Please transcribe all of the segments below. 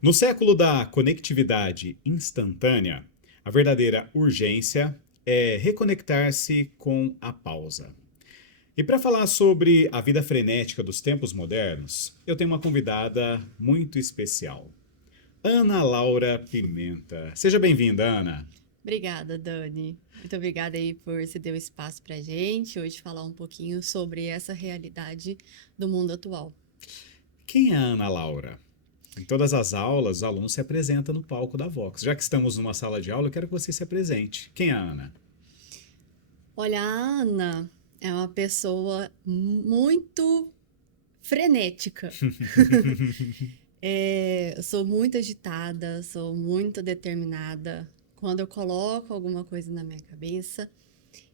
No século da conectividade instantânea, a verdadeira urgência é reconectar-se com a pausa. E para falar sobre a vida frenética dos tempos modernos, eu tenho uma convidada muito especial, Ana Laura Pimenta. Seja bem-vinda, Ana. Obrigada, Dani. Muito obrigada aí por ceder o espaço para a gente hoje falar um pouquinho sobre essa realidade do mundo atual. Quem é a Ana Laura? Em todas as aulas, o aluno se apresenta no palco da Vox. Já que estamos numa sala de aula, eu quero que você se apresente. Quem é a Ana? Olha, a Ana é uma pessoa muito frenética. Eu sou muito agitada, sou muito determinada. Quando eu coloco alguma coisa na minha cabeça,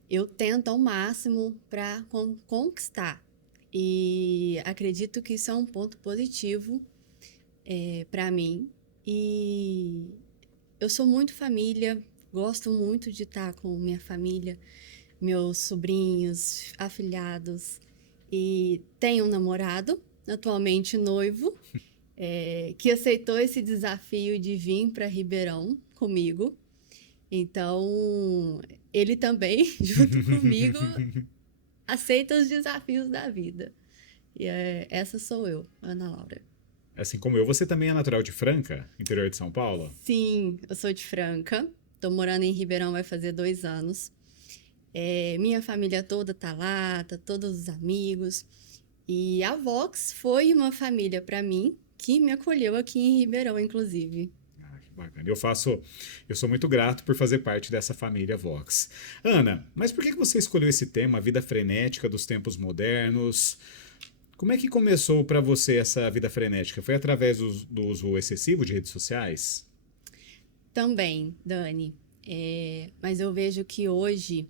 eu tento ao máximo para conquistar. E acredito que isso é um ponto positivo para mim. E eu sou muito família, gosto muito de estar com minha família, meus sobrinhos, afilhados. E tenho um namorado, atualmente noivo, que aceitou esse desafio de vir para Ribeirão comigo. Então, ele também, junto comigo, aceita os desafios da vida. E essa sou eu, Ana Laura. Assim como eu, você também é natural de Franca, interior de São Paulo? Sim, eu sou de Franca. Tô morando em Ribeirão vai fazer 2 anos. Minha família toda tá lá, tá todos os amigos. E a Vox foi uma família para mim que me acolheu aqui em Ribeirão, inclusive. Ah, que bacana. Eu sou muito grato por fazer parte dessa família Vox. Ana, mas por que você escolheu esse tema, a vida frenética dos tempos modernos? Como é que começou para você essa vida frenética? Foi através do uso excessivo de redes sociais? Também, Dani. Mas eu vejo que hoje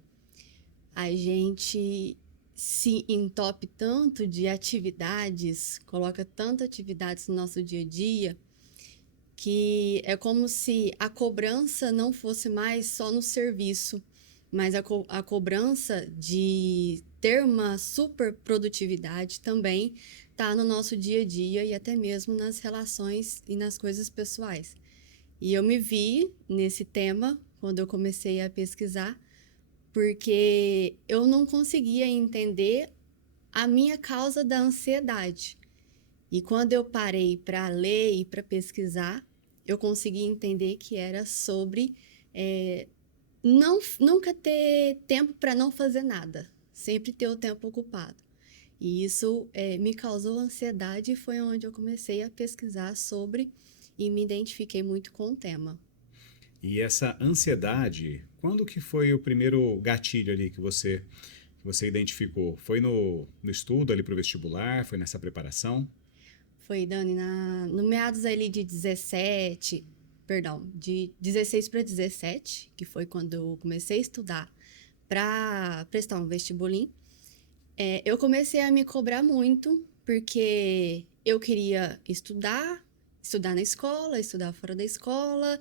a gente se entope tanto de atividades, coloca tantas atividades no nosso dia a dia, que é como se a cobrança não fosse mais só no serviço, mas a cobrança de ter uma super produtividade também está no nosso dia a dia e até mesmo nas relações e nas coisas pessoais. E eu me vi nesse tema quando eu comecei a pesquisar, porque eu não conseguia entender a minha causa da ansiedade. E quando eu parei para ler e para pesquisar, eu consegui entender que era sobre nunca ter tempo para não fazer nada, sempre ter o tempo ocupado. E isso me causou ansiedade e foi onde eu comecei a pesquisar sobre e me identifiquei muito com o tema. E essa ansiedade, quando que foi o primeiro gatilho ali que você identificou? Foi no estudo ali para o vestibular? Foi nessa preparação? Foi, Dani, no meados ali de 17, perdão, de 16 para 17, que foi quando eu comecei a estudar para prestar um vestibulim. Eu comecei a me cobrar muito, porque eu queria estudar na escola, estudar fora da escola.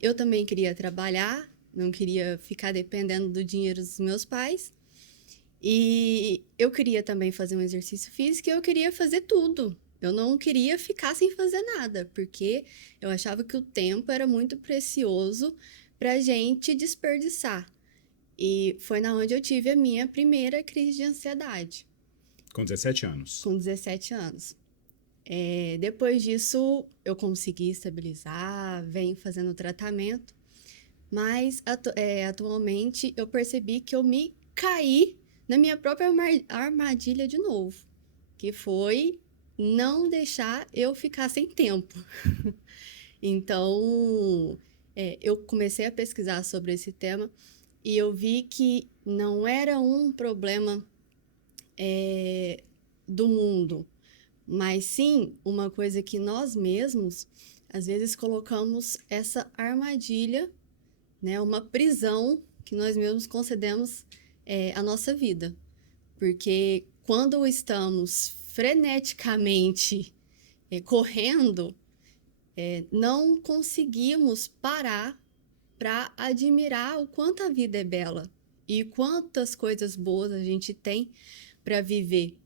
Eu também queria trabalhar, não queria ficar dependendo do dinheiro dos meus pais. E eu queria também fazer um exercício físico e eu queria fazer tudo. Eu não queria ficar sem fazer nada, porque eu achava que o tempo era muito precioso para a gente desperdiçar. E foi na onde eu tive a minha primeira crise de ansiedade, Com 17 anos. com 17 anos. Depois disso, eu consegui estabilizar, venho fazendo tratamento, mas atualmente eu percebi que eu me caí na minha própria armadilha de novo, que foi não deixar eu ficar sem tempo. Então, eu comecei a pesquisar sobre esse tema e eu vi que não era um problema do mundo, mas sim uma coisa que nós mesmos, às vezes, colocamos essa armadilha, né, uma prisão que nós mesmos concedemos à nossa vida. Porque quando estamos freneticamente correndo, não conseguimos parar para admirar o quanto a vida é bela e quantas coisas boas a gente tem para viver.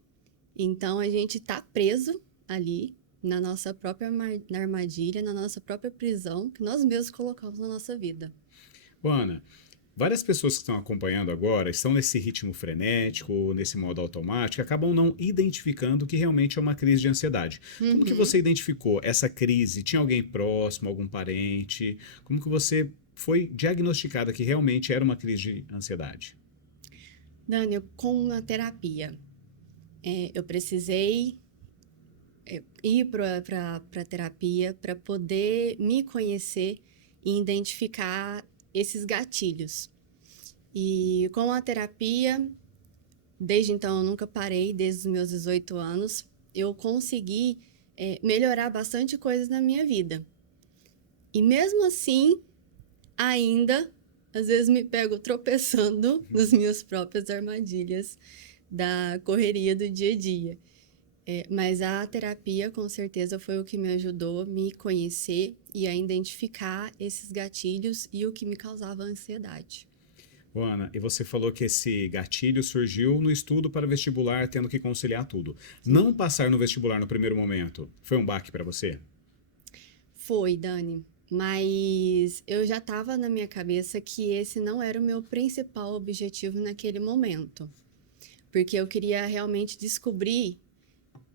Então a gente está preso ali na nossa própria armadilha, na nossa própria prisão, que nós mesmos colocamos na nossa vida. Ô, Ana, várias pessoas que estão acompanhando agora estão nesse ritmo frenético, nesse modo automático, acabam não identificando que realmente é uma crise de ansiedade. Como que Uhum. você identificou essa crise? Tinha alguém próximo, algum parente? Como que você foi diagnosticada que realmente era uma crise de ansiedade? Dani, com a terapia, eu precisei ir para a terapia para poder me conhecer e identificar esses gatilhos. E com a terapia, desde então eu nunca parei, desde os meus 18 anos, eu consegui melhorar bastante coisas na minha vida. E mesmo assim, ainda, às vezes me pego tropeçando nas minhas próprias armadilhas da correria do dia a dia. Mas a terapia, com certeza, foi o que me ajudou a me conhecer e a identificar esses gatilhos e o que me causava ansiedade. Ô, Ana, e você falou que esse gatilho surgiu no estudo para vestibular, tendo que conciliar tudo. Não Sim. passar no vestibular no primeiro momento foi um baque para você? Foi, Dani. Mas eu já estava na minha cabeça que esse não era o meu principal objetivo naquele momento. Porque eu queria realmente descobrir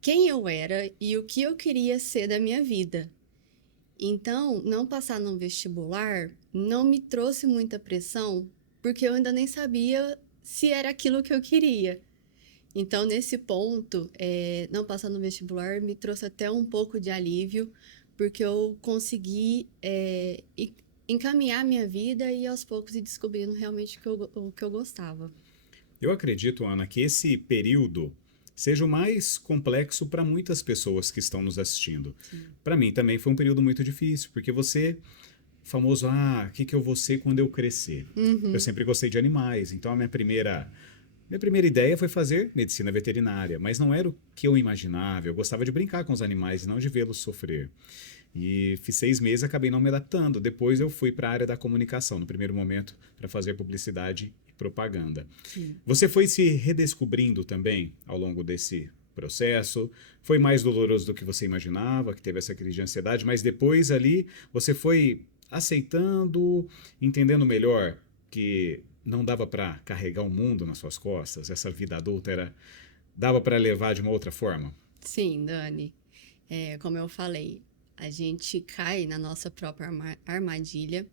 quem eu era e o que eu queria ser da minha vida. Então, não passar no vestibular não me trouxe muita pressão, porque eu ainda nem sabia se era aquilo que eu queria. Então, nesse ponto, não passar no vestibular me trouxe até um pouco de alívio, porque eu consegui encaminhar minha vida e aos poucos ir descobrindo realmente o que eu gostava. Eu acredito, Ana, que esse período seja o mais complexo para muitas pessoas que estão nos assistindo. Sim. Para mim também foi um período muito difícil, porque você, famoso, o que, que eu vou ser quando eu crescer? Eu Uhum. sempre gostei de animais, então a minha primeira ideia foi fazer medicina veterinária, mas não era o que eu imaginava. Eu gostava de brincar com os animais e não de vê-los sofrer. E fiz 6 meses, acabei não me adaptando. Depois eu fui para a área da comunicação, no primeiro momento, para fazer publicidade e propaganda. Sim. Você foi se redescobrindo também ao longo desse processo? Foi mais doloroso do que você imaginava, que teve essa crise de ansiedade, mas depois ali você foi aceitando, entendendo melhor que não dava para carregar o mundo nas suas costas, essa vida adulta dava para levar de uma outra forma? Sim, Dani. Como eu falei, a gente cai na nossa própria armadilha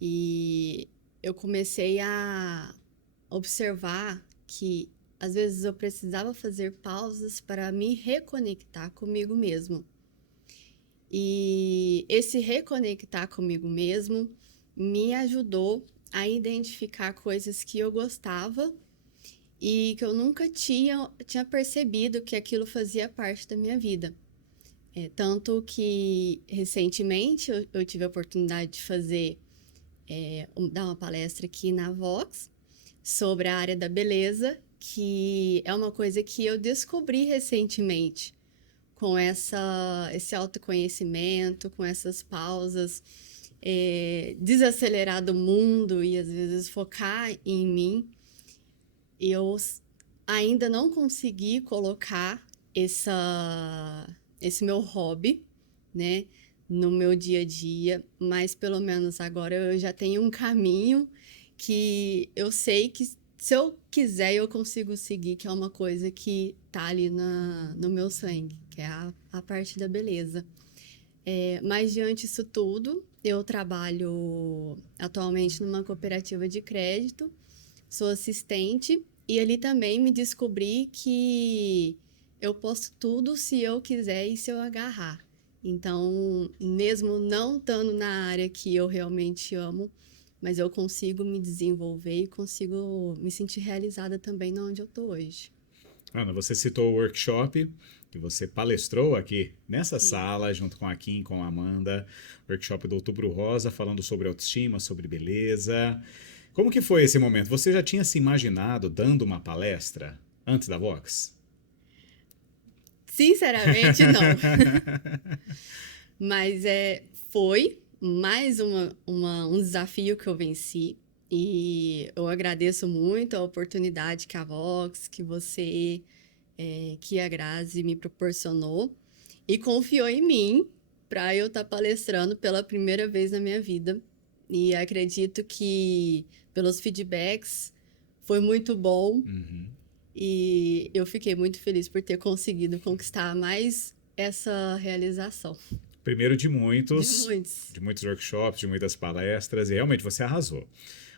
e eu comecei a observar que às vezes eu precisava fazer pausas para me reconectar comigo mesmo. E esse reconectar comigo mesmo me ajudou a identificar coisas que eu gostava e que eu nunca tinha percebido que aquilo fazia parte da minha vida. Tanto que recentemente eu tive a oportunidade de dar uma palestra aqui na Vox sobre a área da beleza, que é uma coisa que eu descobri recentemente, com esse autoconhecimento, com essas pausas, desacelerar do mundo e às vezes focar em mim. Eu ainda não consegui colocar esse meu hobby, né, no meu dia a dia, mas pelo menos agora eu já tenho um caminho que eu sei que se eu quiser eu consigo seguir, que é uma coisa que tá ali no meu sangue, que é a parte da beleza. Mas diante disso tudo, eu trabalho atualmente numa cooperativa de crédito, sou assistente e ali também me descobri que eu posso tudo se eu quiser e se eu agarrar. Então, mesmo não estando na área que eu realmente amo, mas eu consigo me desenvolver e consigo me sentir realizada também onde eu tô hoje. Ana, você citou o workshop que você palestrou aqui nessa Sim. sala, junto com a Kim, com a Amanda, workshop do Outubro Rosa, falando sobre autoestima, sobre beleza. Como que foi esse momento? Você já tinha se imaginado dando uma palestra antes da Vox? Sinceramente, não. Mas foi mais um desafio que eu venci. E eu agradeço muito a oportunidade que a Vox, que você, que a Grazi me proporcionou. e confiou em mim para eu estar palestrando pela primeira vez na minha vida. E acredito que pelos feedbacks foi muito bom Uhum. e eu fiquei muito feliz por ter conseguido conquistar mais essa realização Primeiro de muitos. de muitos workshops, de muitas palestras, e realmente você arrasou.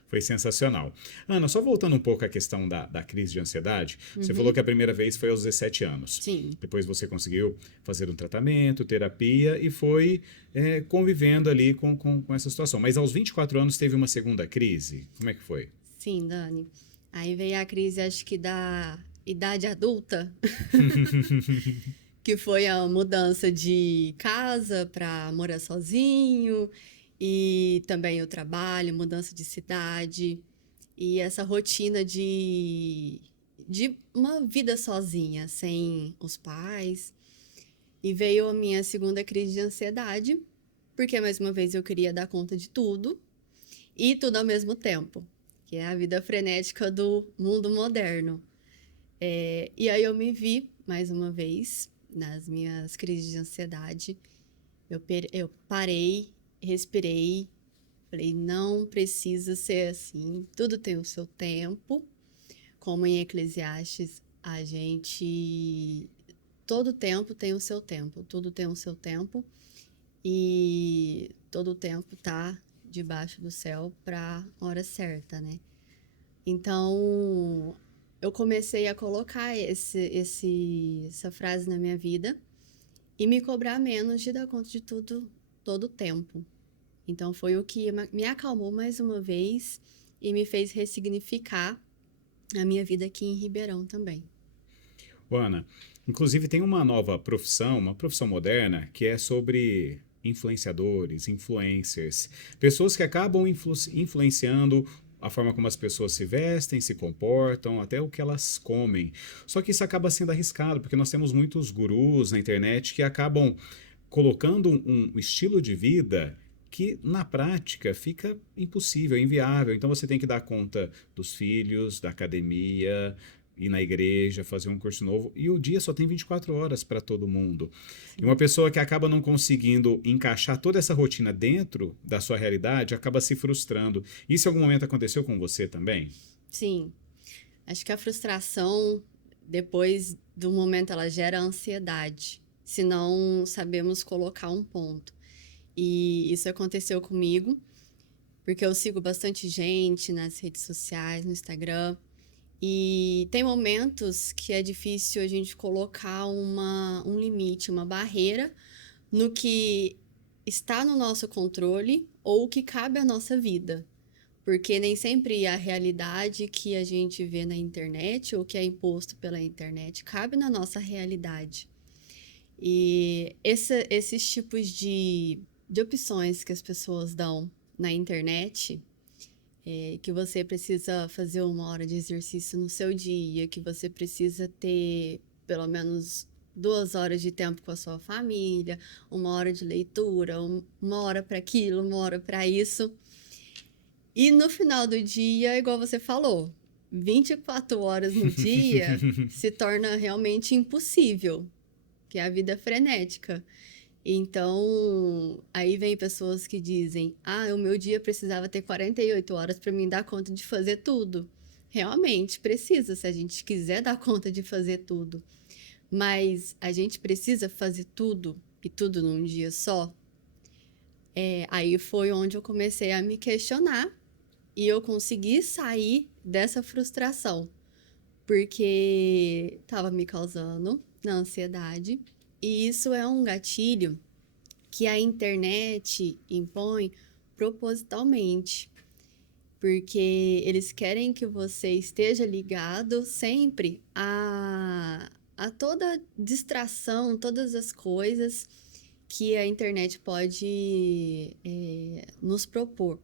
Foi sensacional. Ana, só voltando um pouco à questão da crise de ansiedade, você falou Uhum, que a primeira vez foi aos 17 anos. sim. Depois você conseguiu fazer um tratamento, terapia e foi convivendo ali com essa situação. Mas aos 24 anos teve uma segunda crise. Como é que foi? Sim, Dani. Aí veio a crise, acho que da idade adulta, que foi a mudança de casa para morar sozinho e também o trabalho, mudança de cidade e essa rotina de uma vida sozinha, sem os pais. E veio a minha segunda crise de ansiedade, porque mais uma vez eu queria dar conta de tudo e tudo ao mesmo tempo, que é a vida frenética do mundo moderno. E aí eu me vi, mais uma vez, nas minhas crises de ansiedade. Eu parei, respirei, falei, não precisa ser assim, tudo tem o seu tempo. Como em Eclesiastes, a gente. Todo tempo tem o seu tempo, tudo tem o seu tempo. E todo tempo tá debaixo do céu para hora certa, né? Então, eu comecei a colocar essa frase na minha vida e me cobrar menos de dar conta de tudo todo o tempo. Então, foi o que me acalmou mais uma vez e me fez ressignificar a minha vida aqui em Ribeirão também. Ô, Ana, inclusive tem uma nova profissão, uma profissão moderna, que é sobre influenciadores, influencers, pessoas que acabam influenciando a forma como as pessoas se vestem, se comportam, até o que elas comem. Só que isso acaba sendo arriscado, porque nós temos muitos gurus na internet que acabam colocando um estilo de vida que na prática fica impossível, inviável. Então você tem que dar conta dos filhos, da academia, ir na igreja, fazer um curso novo, e o dia só tem 24 horas para todo mundo. E uma Sim. pessoa que acaba não conseguindo encaixar toda essa rotina dentro da sua realidade acaba se frustrando. Isso em algum momento aconteceu com você também? Sim, acho que a frustração, depois do momento, ela gera ansiedade, se não sabemos colocar um ponto. E isso aconteceu comigo, porque eu sigo bastante gente nas redes sociais, no Instagram, e tem momentos que é difícil a gente colocar um limite, uma barreira no que está no nosso controle ou o que cabe à nossa vida. Porque nem sempre a realidade que a gente vê na internet ou que é imposto pela internet cabe na nossa realidade. E esses tipos de opções que as pessoas dão na internet, que você precisa fazer 1 hora de exercício no seu dia, que você precisa ter pelo menos 2 horas de tempo com a sua família, 1 hora de leitura, 1 hora para aquilo, 1 hora para isso. E no final do dia, igual você falou, 24 horas no dia se torna realmente impossível, que é a vida frenética. Então, aí vem pessoas que dizem: ah, o meu dia precisava ter 48 horas para mim dar conta de fazer tudo. Realmente precisa, se a gente quiser dar conta de fazer tudo. Mas a gente precisa fazer tudo e tudo num dia só. Aí foi onde eu comecei a me questionar e eu consegui sair dessa frustração, porque estava me causando na ansiedade. E isso é um gatilho que a internet impõe propositalmente, porque eles querem que você esteja ligado sempre a toda distração, todas as coisas que a internet pode nos propor.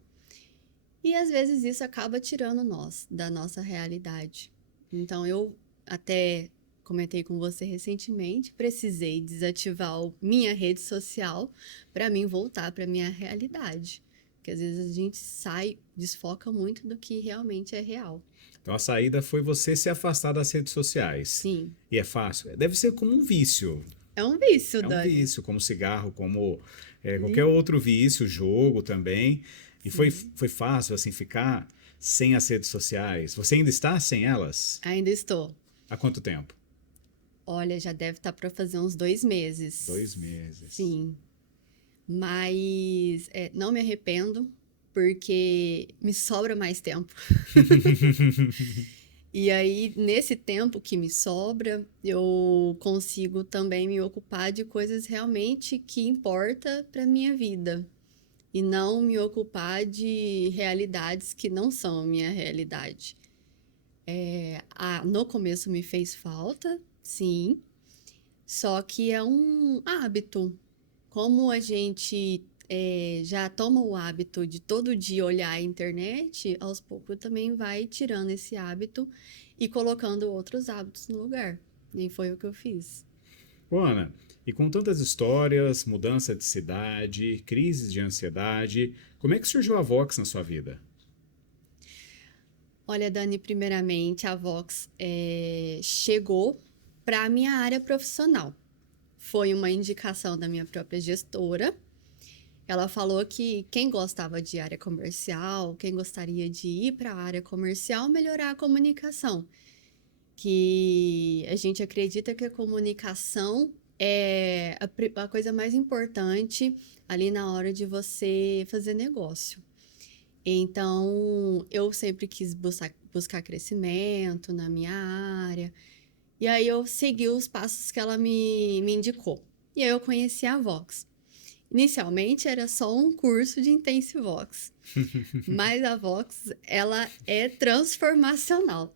E às vezes isso acaba tirando nós da nossa realidade. Então eu até comentei com você recentemente, precisei desativar minha rede social para mim voltar para minha realidade. Porque às vezes a gente sai, desfoca muito do que realmente é real. Então a saída foi você se afastar das redes sociais. Sim, E é fácil? Deve ser como um vício. É um vício, É um Dani. vício, como cigarro, como qualquer E, outro vício, jogo também. E sim, foi fácil, assim, ficar sem as redes sociais. Você ainda está sem elas? ainda estou. Há quanto tempo? Olha, já deve estar para fazer uns 2 meses. 2 meses. Sim, mas não me arrependo, porque me sobra mais tempo. E aí, nesse tempo que me sobra, eu consigo também me ocupar de coisas realmente que importam para minha vida. E não me ocupar de realidades que não são a minha realidade. No começo me fez falta, sim, só que é um hábito. Como a gente já toma o hábito de todo dia olhar a internet, aos poucos também vai tirando esse hábito e colocando outros hábitos no lugar. E foi o que eu fiz. Ô, Ana, e com tantas histórias, mudança de cidade, crises de ansiedade, como é que surgiu a Vox na sua vida? Olha, Dani, primeiramente a Vox chegou para a minha área profissional. Foi uma indicação da minha própria gestora. Ela falou que quem gostava de área comercial, quem gostaria de ir para a área comercial, melhorar a comunicação. Que a gente acredita que a comunicação é a coisa mais importante ali na hora de você fazer negócio. Então, eu sempre quis buscar crescimento na minha área. E aí eu segui os passos que ela me indicou. E aí eu conheci a Vox. Inicialmente era só um curso de Intensivox, mas a Vox, ela é transformacional.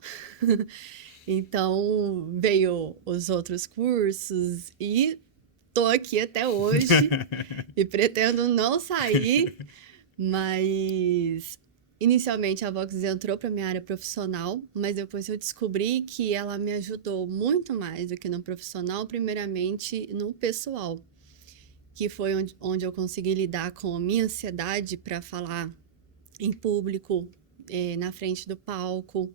Então, veio os outros cursos e tô aqui até hoje e pretendo não sair, mas inicialmente a Vox entrou para minha área profissional, mas depois eu descobri que ela me ajudou muito mais do que no profissional, primeiramente no pessoal, que foi onde eu consegui lidar com a minha ansiedade para falar em público, na frente do palco,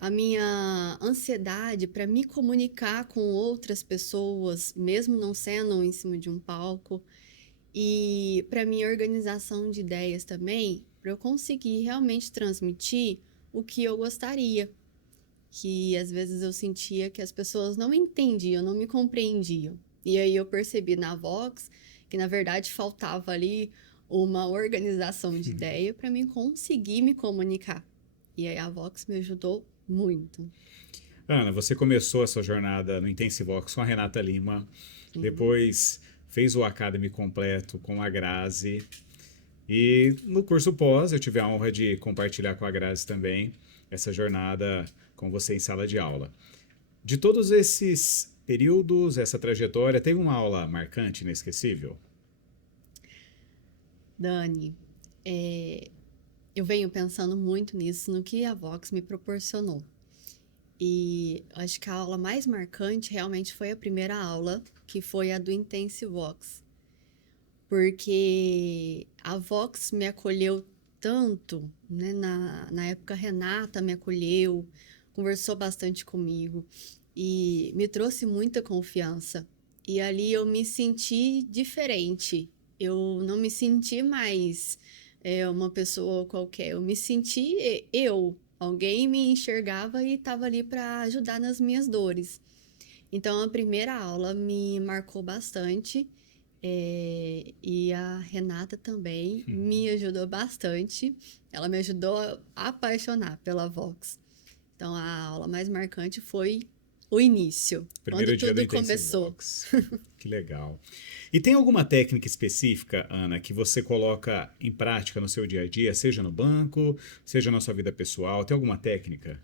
a minha ansiedade para me comunicar com outras pessoas, mesmo não sendo em cima de um palco, e para minha organização de ideias também, para eu conseguir realmente transmitir o que eu gostaria. Que às vezes eu sentia que as pessoas não entendiam, não me compreendiam. E aí eu percebi na Vox que na verdade faltava ali uma organização de ideia para mim conseguir me comunicar. E aí a Vox me ajudou muito. Ana, você começou essa jornada no Intensivox com a Renata Lima, Uhum. depois fez o Academy completo com a Grazi, e no curso pós eu tive a honra de compartilhar com a Grazi também essa jornada com você em sala de aula. De todos esses períodos, essa trajetória, teve uma aula marcante, inesquecível? Dani, eu venho pensando muito nisso, no que a Vox me proporcionou. E acho que a aula mais marcante realmente foi a primeira aula, que foi a do Intensivox. Porque a Vox me acolheu tanto, né? Na época, a Renata me acolheu, conversou bastante comigo e me trouxe muita confiança. E ali eu me senti diferente. Eu não me senti mais uma pessoa qualquer. Eu me senti eu. Alguém me enxergava e estava ali para ajudar nas minhas dores. Então, a primeira aula me marcou bastante. E a Renata também me ajudou bastante. Ela me ajudou a apaixonar pela Vox. Então, a aula mais marcante foi o início, quando Primeiro dia do tudo começou. Intensivox. Que legal. E tem alguma técnica específica, Ana, que você coloca em prática no seu dia a dia, seja no banco, seja na sua vida pessoal? Tem alguma técnica?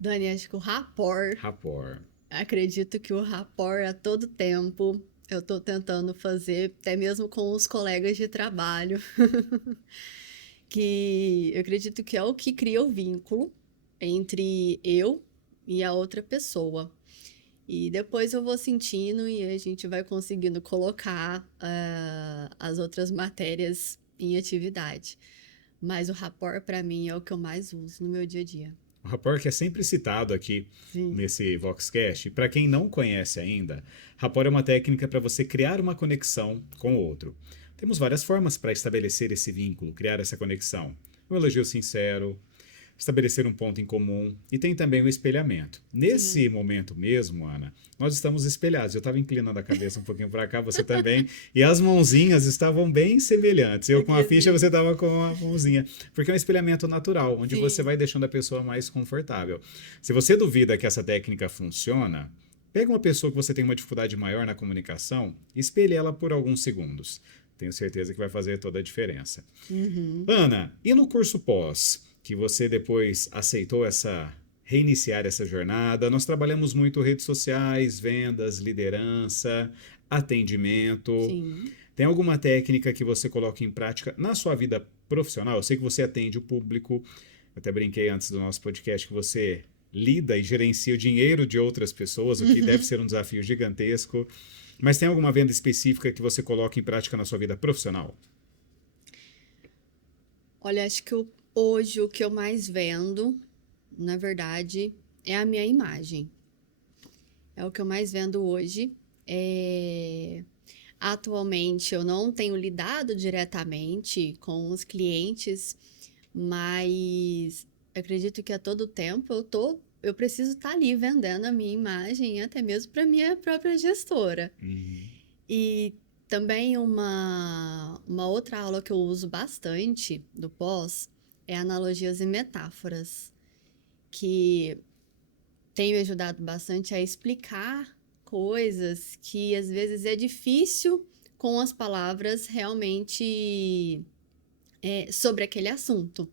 Dani, acho que o rapport, Rapport. acredito que o rapport a todo tempo eu estou tentando fazer, até mesmo com os colegas de trabalho, que eu acredito que é o que cria o vínculo entre eu e a outra pessoa. E depois eu vou sentindo e a gente vai conseguindo colocar as outras matérias em atividade. Mas o rapport, para mim, é o que eu mais uso no meu dia a dia. O rapport que é sempre citado aqui Sim. nesse Voxcast. Para quem não conhece ainda, rapport é uma técnica para você criar uma conexão com o outro. Temos várias formas para estabelecer esse vínculo, criar essa conexão. Um elogio sincero, estabelecer um ponto em comum e tem também o espelhamento. Nesse Sim. momento mesmo, Ana, nós estamos espelhados. Eu estava inclinando a cabeça um pouquinho para cá, você também, e as mãozinhas estavam bem semelhantes. Eu com Aqui a ficha, assim. você estava com a mãozinha, porque é um espelhamento natural, onde você Sim. vai deixando a pessoa mais confortável. Se você duvida que essa técnica funciona, pega uma pessoa que você tem uma dificuldade maior na comunicação e espelhe ela por alguns segundos. Tenho certeza que vai fazer toda a diferença. Uhum. Ana, e no curso pós, que você depois aceitou reiniciar essa jornada? Nós trabalhamos muito redes sociais, vendas, liderança, atendimento. Sim. Tem alguma técnica que você coloca em prática na sua vida profissional? Eu sei que você atende o público. Eu até brinquei antes do nosso podcast que você lida e gerencia o dinheiro de outras pessoas, o que deve ser um desafio gigantesco. Mas tem alguma venda específica que você coloca em prática na sua vida profissional? Olha, acho que hoje o que eu mais vendo, na verdade, é a minha imagem. É o que eu mais vendo hoje. É, Atualmente eu não tenho lidado diretamente com os clientes, mas acredito que a todo tempo eu preciso estar ali vendendo a minha imagem, até mesmo para minha própria gestora. Uhum. E também uma outra aula que eu uso bastante do pós é analogias e metáforas, que tem me ajudado bastante a explicar coisas que às vezes é difícil com as palavras realmente sobre aquele assunto.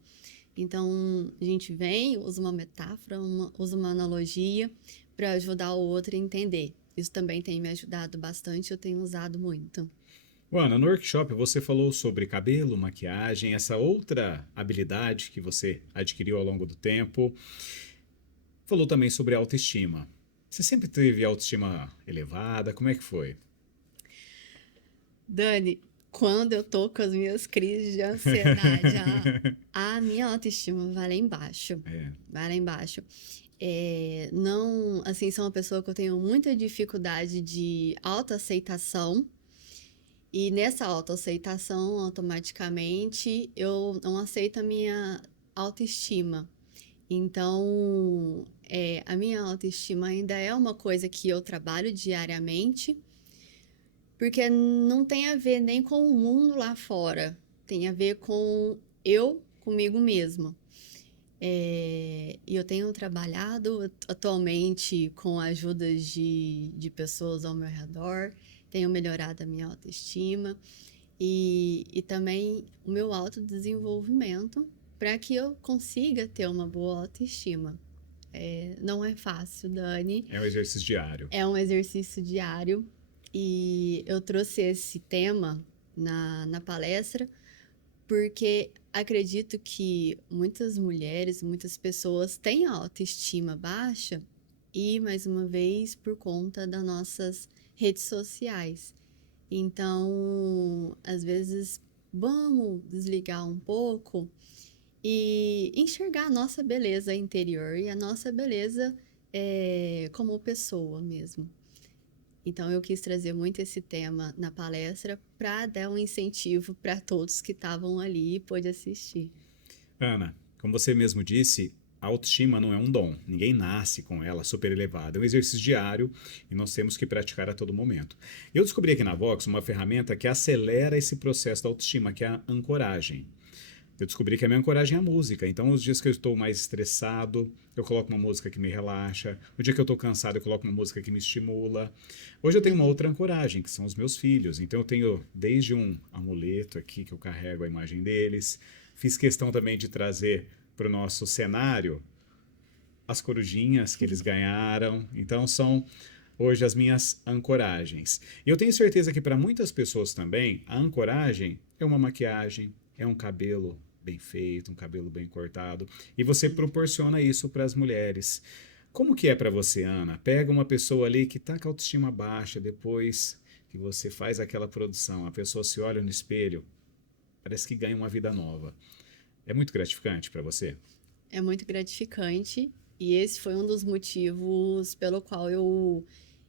Então, a gente vem, usa uma metáfora, usa uma analogia para ajudar o outro a entender. Isso também tem me ajudado bastante, eu tenho usado muito. Ana, no workshop você falou sobre cabelo, maquiagem, essa outra habilidade que você adquiriu ao longo do tempo. Falou também sobre autoestima. Você sempre teve autoestima elevada? Como é que foi? Dani, quando eu tô com as minhas crises de ansiedade, a minha autoestima vai lá embaixo. É. Vai lá embaixo. Não, assim, sou uma pessoa que eu tenho muita dificuldade de autoaceitação. E nessa autoaceitação, automaticamente, eu não aceito a minha autoestima. Então, a minha autoestima ainda é uma coisa que eu trabalho diariamente, porque não tem a ver nem com o mundo lá fora, tem a ver com eu comigo mesma. E eu tenho trabalhado atualmente com a ajuda de pessoas ao meu redor, tenho melhorado a minha autoestima e também o meu autodesenvolvimento para que eu consiga ter uma boa autoestima. Não é fácil, Dani, É um exercício diário. é um exercício diário e eu trouxe esse tema na palestra porque acredito que muitas mulheres, muitas pessoas têm a autoestima baixa e, mais uma vez, por conta das nossas redes sociais. Então, às vezes, vamos desligar um pouco e enxergar a nossa beleza interior e a nossa beleza como pessoa mesmo. Então, eu quis trazer muito esse tema na palestra para dar um incentivo para todos que estavam ali e pôde assistir. Ana, como você mesmo disse, a autoestima não é um dom. Ninguém nasce com ela super elevada. É um exercício diário e nós temos que praticar a todo momento. Eu descobri aqui na Vox uma ferramenta que acelera esse processo da autoestima, que é a ancoragem. Eu descobri que a minha ancoragem é a música. Então, os dias que eu estou mais estressado, eu coloco uma música que me relaxa. No dia que eu estou cansado, eu coloco uma música que me estimula. Hoje eu tenho uma outra ancoragem, que são os meus filhos. Então, eu tenho desde um amuleto aqui, que eu carrego a imagem deles. Fiz questão também de trazer para o nosso cenário as corujinhas que eles ganharam. Então, são hoje as minhas ancoragens. E eu tenho certeza que para muitas pessoas também, a ancoragem é uma maquiagem, é um cabelo bem feito, um cabelo bem cortado, e você proporciona isso para as mulheres. Como que é para você, Ana? Pega uma pessoa ali que está com a autoestima baixa, depois que você faz aquela produção, a pessoa se olha no espelho, parece que ganha uma vida nova. É muito gratificante para você? é muito gratificante e esse foi um dos motivos pelo qual eu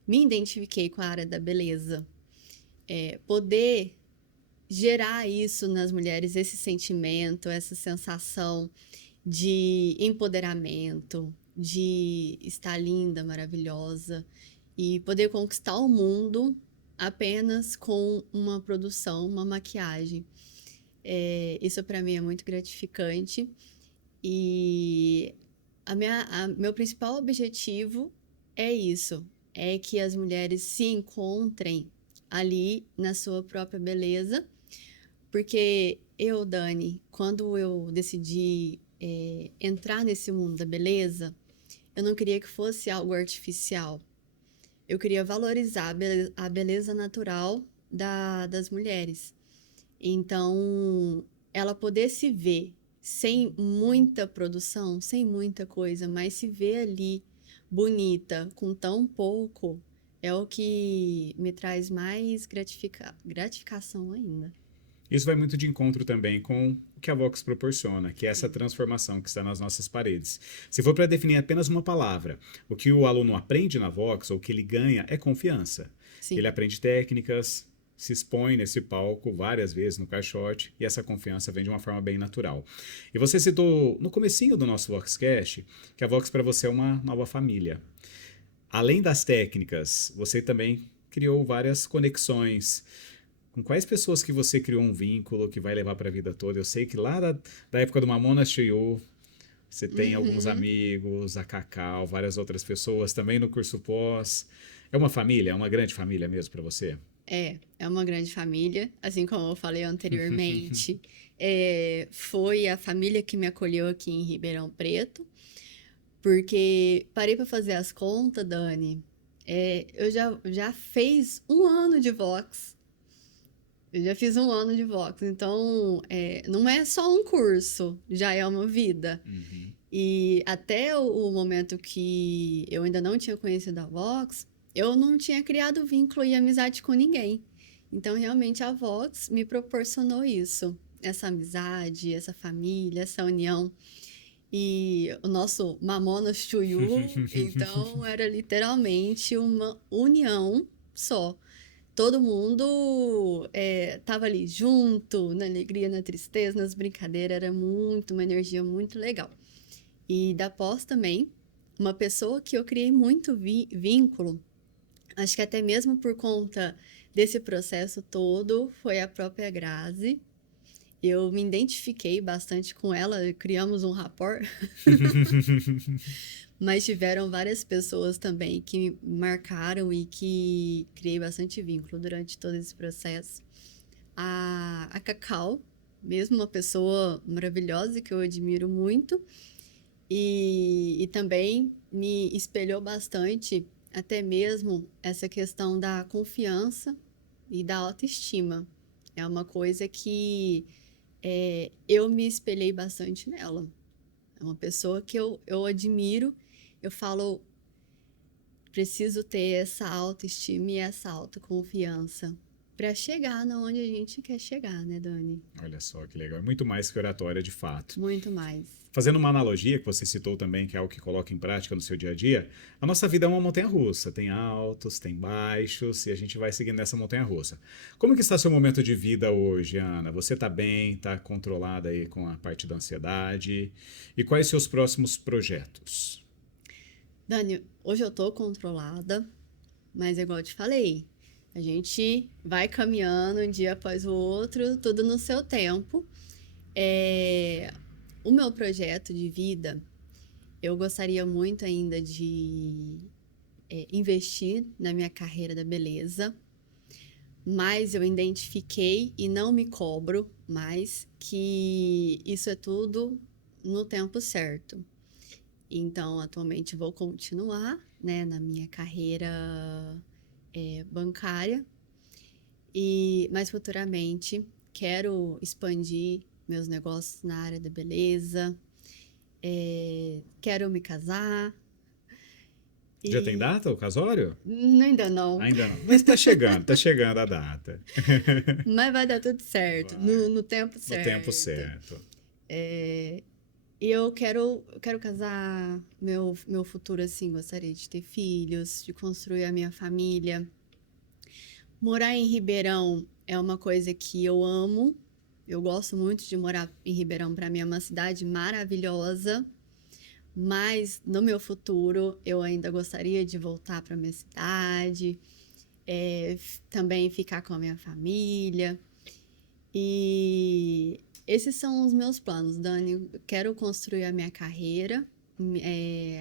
me identifiquei com a área da beleza. Poder gerar isso nas mulheres, esse sentimento, essa sensação de empoderamento, de estar linda, maravilhosa e poder conquistar o mundo apenas com uma produção, uma maquiagem. Isso para mim é muito gratificante e meu principal objetivo é isso, é que as mulheres se encontrem ali na sua própria beleza, porque eu, Dani, quando eu decidi entrar nesse mundo da beleza, eu não queria que fosse algo artificial. Eu queria valorizar a beleza natural das mulheres. Então, ela poder se ver sem muita produção, sem muita coisa, mas se ver ali bonita com tão pouco, é o que me traz mais gratificação ainda. Isso vai muito de encontro também com o que a Vox proporciona, que é essa transformação que está nas nossas paredes. Se for para definir apenas uma palavra, o que o aluno aprende na Vox, ou o que ele ganha, é confiança. Ele Sim. aprende técnicas, se expõe nesse palco várias vezes no caixote e essa confiança vem de uma forma bem natural. E você citou no comecinho do nosso Voxcast que a Vox para você é uma nova família. Além das técnicas, você também criou várias conexões. Com quais pessoas que você criou um vínculo que vai levar para a vida toda? Eu sei que lá da época do Mamonas to You, você tem alguns Uhum. amigos, a Cacau, várias outras pessoas, também no curso pós. É uma família, é uma grande família mesmo para você? É uma grande família, assim como eu falei anteriormente. Foi a família que me acolheu aqui em Ribeirão Preto, porque parei para fazer as contas, Dani. Eu já fiz um ano de Vox. Eu já fiz um ano de Vox, então não é só um curso, já é uma vida. Uhum. E até o momento que eu ainda não tinha conhecido a Vox, eu não tinha criado vínculo e amizade com ninguém. Então, realmente, a Vox me proporcionou isso, essa amizade, essa família, essa união. E o nosso Mamonas to You, então, era literalmente uma união só. Todo mundo tava ali junto, na alegria, na tristeza, nas brincadeiras, era uma energia muito legal. E da pós também, uma pessoa que eu criei muito vínculo, acho que até mesmo por conta desse processo todo, foi a própria Grazi. Eu me identifiquei bastante com ela, criamos um rapport, mas tiveram várias pessoas também que me marcaram e que criei bastante vínculo durante todo esse processo. A Cacau, mesmo uma pessoa maravilhosa que eu admiro muito, e também me espelhou bastante, até mesmo essa questão da confiança e da autoestima. É uma coisa que eu me espelhei bastante nela. É uma pessoa que eu admiro, eu falo, preciso ter essa autoestima e essa autoconfiança para chegar na onde a gente quer chegar, né, Dani? Olha só que legal. É muito mais que oratória, de fato. Muito mais. Fazendo uma analogia que você citou também, que é algo que coloca em prática no seu dia a dia, a nossa vida é uma montanha-russa. Tem altos, tem baixos, e a gente vai seguindo nessa montanha-russa. Como que está seu momento de vida hoje, Ana? Você está bem? Está controlada aí com a parte da ansiedade? E quais seus próximos projetos? Dani, hoje eu tô controlada, mas igual eu te falei, a gente vai caminhando um dia após o outro, tudo no seu tempo. É, O meu projeto de vida, eu gostaria muito ainda de investir na minha carreira da beleza, mas eu identifiquei e não me cobro mais que isso é tudo no tempo certo. Então, atualmente vou continuar, né, na minha carreira bancária, mas futuramente quero expandir meus negócios na área da beleza, quero me casar Já tem e data, o casório? ainda não, Ainda não, mas está chegando a data. mas vai dar tudo certo, Vai, no tempo no tempo certo. certo. E eu quero casar, meu futuro, assim, gostaria de ter filhos, de construir a minha família. Morar em Ribeirão é uma coisa que eu amo. Eu gosto muito de morar em Ribeirão. Para mim é uma cidade maravilhosa. Mas no meu futuro eu ainda gostaria de voltar para minha cidade, também ficar com a minha família. E esses são os meus planos, Dani. Eu quero construir a minha carreira.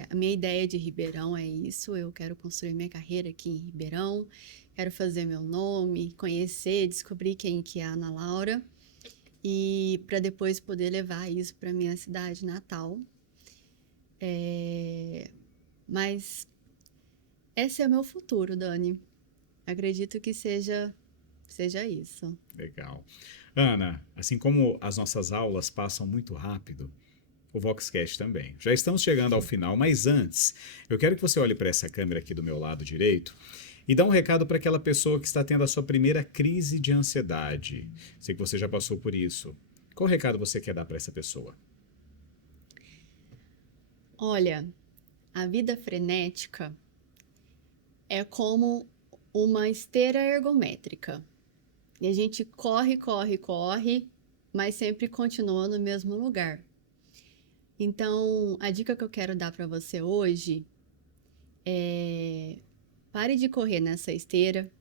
A minha ideia de Ribeirão é isso. Eu quero construir minha carreira aqui em Ribeirão. Quero fazer meu nome, conhecer, descobrir quem que é a Ana Laura. E para depois poder levar isso para minha cidade natal. Mas esse é o meu futuro, Dani. Acredito que seja isso. Legal. Ana, assim como as nossas aulas passam muito rápido, o Voxcast também. Já estamos chegando ao final, mas antes, eu quero que você olhe para essa câmera aqui do meu lado direito e dá um recado para aquela pessoa que está tendo a sua primeira crise de ansiedade. Sei que você já passou por isso. Qual recado você quer dar para essa pessoa? Olha, a vida frenética é como uma esteira ergométrica. E a gente corre, corre, corre, mas sempre continua no mesmo lugar. Então, a dica que eu quero dar para você hoje é: pare de correr nessa esteira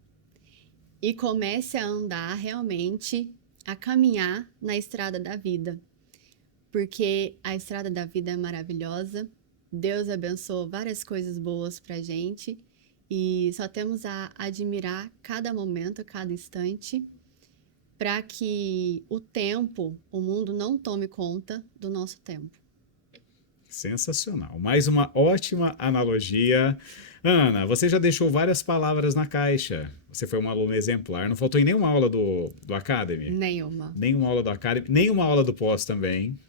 e comece a andar realmente, a caminhar na estrada da vida. Porque a estrada da vida é maravilhosa. Deus abençoou várias coisas boas pra gente e só temos a admirar cada momento, cada instante, para que o mundo não tome conta do nosso tempo. Sensacional. Mais uma ótima analogia. Ana, você já deixou várias palavras na caixa. Você foi uma aluna exemplar. Não faltou em nenhuma aula do Academy? Nenhuma. Nenhuma aula do Academy, nenhuma aula do pós também.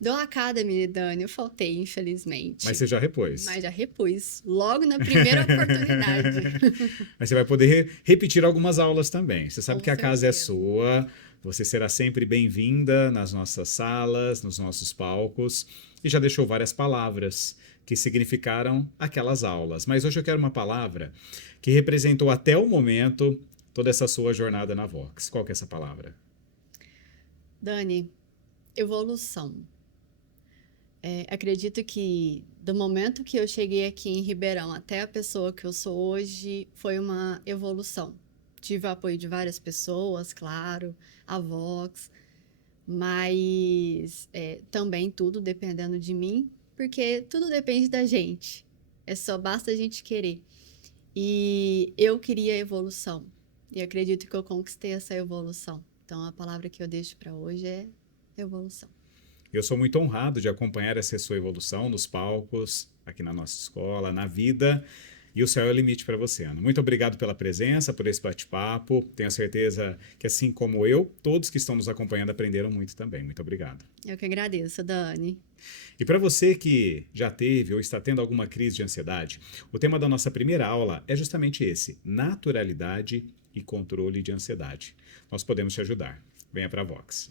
Do Academy, Dani, eu faltei, infelizmente. Mas você já repôs. Mas já repus, logo na primeira oportunidade. Mas você vai poder repetir algumas aulas também. Você sabe Com que a casa é certeza. sua. Você será sempre bem-vinda nas nossas salas, nos nossos palcos. E já deixou várias palavras que significaram aquelas aulas. Mas hoje eu quero uma palavra que representou até o momento toda essa sua jornada na Vox. Qual que é essa palavra? Dani, evolução. Acredito que do momento que eu cheguei aqui em Ribeirão até a pessoa que eu sou hoje, foi uma evolução. Tive o apoio de várias pessoas, claro, a Vox, mas também tudo dependendo de mim, porque tudo depende da gente. Só basta a gente querer. E eu queria evolução. E acredito que eu conquistei essa evolução. Então a palavra que eu deixo para hoje é evolução. Eu sou muito honrado de acompanhar essa sua evolução nos palcos, aqui na nossa escola, na vida. E o céu é o limite para você, Ana. Muito obrigado pela presença, por esse bate-papo. Tenho certeza que, assim como eu, todos que estão nos acompanhando aprenderam muito também. Muito obrigado. Eu que agradeço, Dani. E para você que já teve ou está tendo alguma crise de ansiedade, o tema da nossa primeira aula é justamente esse: naturalidade e controle de ansiedade. Nós podemos te ajudar. Venha para a Vox.